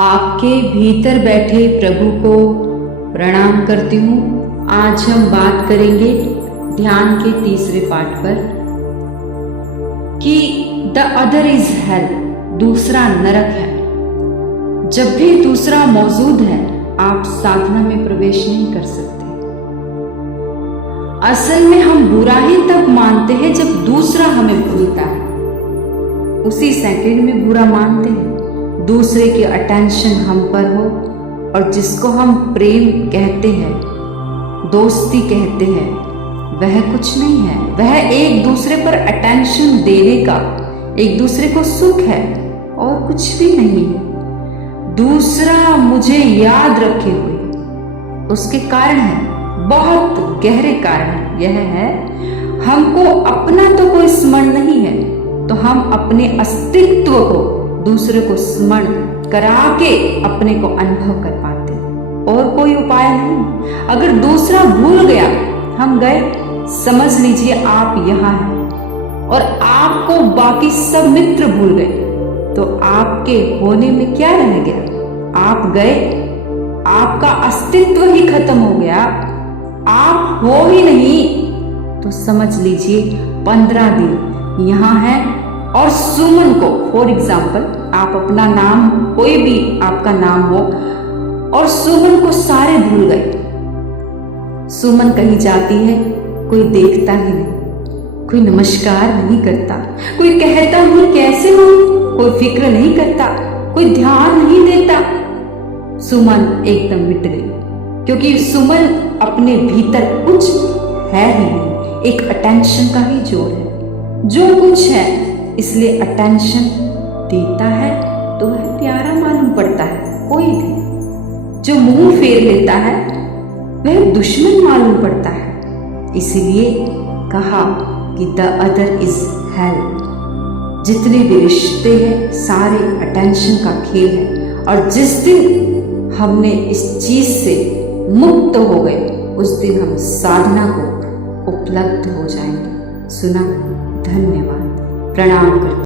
आपके भीतर बैठे प्रभु को प्रणाम करती हूँ। आज हम बात करेंगे ध्यान के तीसरे पाठ पर कि द अदर इज हेल, दूसरा नरक है। जब भी दूसरा मौजूद है आप साधना में प्रवेश नहीं कर सकते। असल में हम बुरा ही तब मानते हैं जब दूसरा हमें भूलता है, उसी सेकंड में बुरा मानते हैं। दूसरे की अटेंशन हम पर हो और जिसको हम प्रेम कहते हैं, दोस्ती कहते हैं, वह कुछ नहीं है। वह एक दूसरे पर अटेंशन देने का, एक दूसरे को सुख है और कुछ भी नहीं है। दूसरा मुझे याद रखे हुए उसके कारण है, बहुत गहरे कारण है। यह है हमको अपना तो कोई स्मरण नहीं है, तो हम अपने अस्तित्व को दूसरे को स्मरण करा के अपने को अनुभव कर पाते हैं, और कोई उपाय नहीं। अगर दूसरा भूल गया, हम गए, समझ लीजिए आप यहाँ हैं और आपको बाकी सब मित्र भूल गए, तो आपके होने में क्या रह गया? आप गए, आपका अस्तित्व ही खत्म हो गया, आप हो ही नहीं। तो समझ लीजिए 15 दिन यहाँ है और सुमन को, फॉर एग्जाम्पल आप अपना नाम, कोई भी आपका नाम हो, और सुमन को सारे भूल गए। सुमन कहीं जाती है, कोई देखता ही नहीं, कोई नमस्कार नहीं करता, कोई कहता नहीं कैसे हो, कोई फिक्र नहीं करता, कोई ध्यान नहीं देता। सुमन एकदम मिट गई, क्योंकि सुमन अपने भीतर कुछ है ही नहीं, एक अटेंशन का ही जोर है। जो कुछ है इसलिए अटेंशन देता है तो वह प्यारा मालूम पड़ता है। कोई भी जो मुंह फेर लेता है वह दुश्मन मालूम पड़ता है। इसलिए कहा कि द अदर इज हेल। जितने भी रिश्ते हैं सारे अटेंशन का खेल है, और जिस दिन हमने इस चीज से मुक्त हो गए उस दिन हम साधना को उपलब्ध हो जाएंगे। सुना? धन्यवाद, प्रणाम करते।